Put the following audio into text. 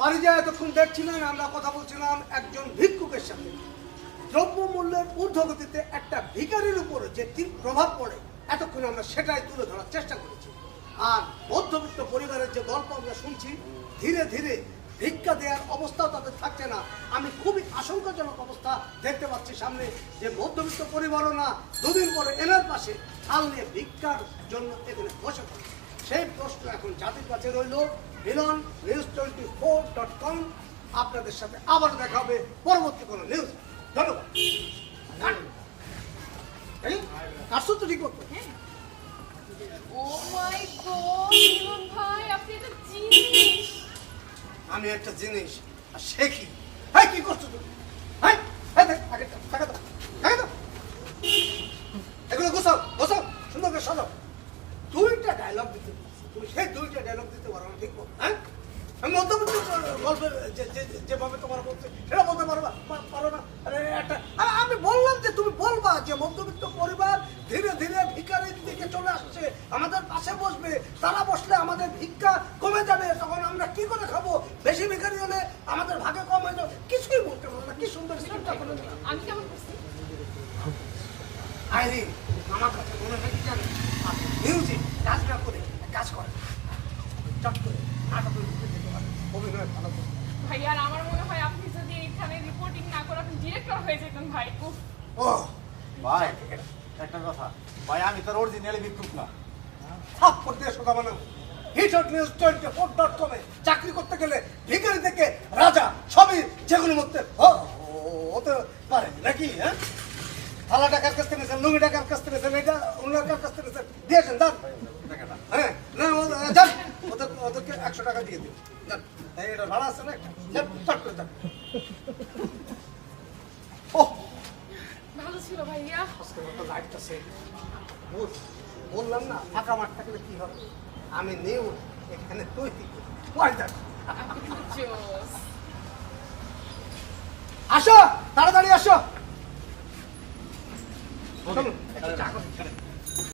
বাড়ি যায় এতক্ষণ দেখছিলেন আমরা কথা বলছিলাম একজন ভিক্ষুকের সাথে। দ্রব্যমূল্যের ঊর্ধ্বগতিতে একটা ভিখারির উপরে যে কি প্রভাব পড়ে এতক্ষণ আমরা সেটাই তুলে ধরার চেষ্টা করেছি। আর মধ্যবিত্ত পরিবারের যে গল্প আমরা শুনছি, ধীরে ধীরে ভিক্ষা দেওয়ার অবস্থাও তাদের থাকছে না। আমি খুবই আশঙ্কাজনক অবস্থা দেখতে পাচ্ছি সামনে, যে মধ্যবিত্ত পরিবারও না, দুদিন পরে এনার পাশে থাল নিয়ে ভিক্ষার জন্য এখানে বসে পড়ে। সেই প্রশ্ন এখন জাতির কাছে রইল। মিলন news24.com আপনাদের সাথে আবার দেখা হবে পরবর্তী কোনো নিউজ। ধন্যবাদ। কাটছো তো ঠিক মতো? ও মাই গড, মিলন ভাই আপনি একটা জিনিস। আমি একটা জিনিস, আর সে কি? হ্যাঁ, কি করছো তুমি? হ্যাঁ, এগুলো গোছাও গোছাও, সুন্দর করে সাজাও। দুইটা ডায়লগ দিতে পারছি, তুমি সেই দুইটা ডায়লগ দিতে পারো না ঠিক মতো? হ্যাঁ, আমি মধ্যবিত্ত গল্পের যেভাবে তোমার বলছে সেটা বলতে পারো না। আমি বললাম যে তুমি বলবা যে মধ্যবিত্ত পরিবার ধীরে ধীরে ভিখারির দিকে চলে আসছে, আমাদের পাশে বসবে, তারা বসলে আমাদের ভিক্ষা কমে যাবে, তখন আমরা কি করে খাবো, বেশি ভিখারি হলে আমাদের ভাগে কম হয়ে যাবে। কিছুই বলতে পারো না। কি সুন্দর সিস্টেমটা করে দিলাম। আমি কেমন করছি? আইরি আমার কাছে মনে হয় কি জানো, মিউজিক কাজ না করে কাজ করে চট করে নাটকের দিকে যেতে পারে, অভিনয় ভালো করে। ভাই আর আমার মনে হয় আপনি যদি এখানে রিপোর্টিং না করে আপনি ডিরেক্টর হয়ে যেতেন ভাই। উফ, ও ভাই একটা কথা ভাই, আমি তোর অরিজিনালি ভিক্ষুক না। সাপ করতে সোজা বানাও। news24.com চাকরি করতে গেলে ভিখারি থেকে রাজা সবই যেগুলো মধ্যে হতে পারে নাকি? হ্যাঁ, থালা টাকার কাছ থেকে নিয়েছেন, লুঙ্গি টাকার কাছ থেকে নিয়েছেন, এটা অন্য কার কাছ থেকে নিয়েছেন, দিয়েছেন দান। হ্যাঁ, না যান, ওদেরকে 100 টাকা দিয়ে দিন। যান, এটা ভাড়া আছে না, যান চট করে যান। ওহ, ভালো ছিল ভাইয়া। আজকের মতো লাইফটা সেট। বললাম না ফাঁকা মাঠ থাকলে কি হবে, আমি নিউজ এখানে তৈরি করি। আপনি কিন্তু জোস। আসো, তাড়াতাড়ি আসো। চলুন, একটু চা করি।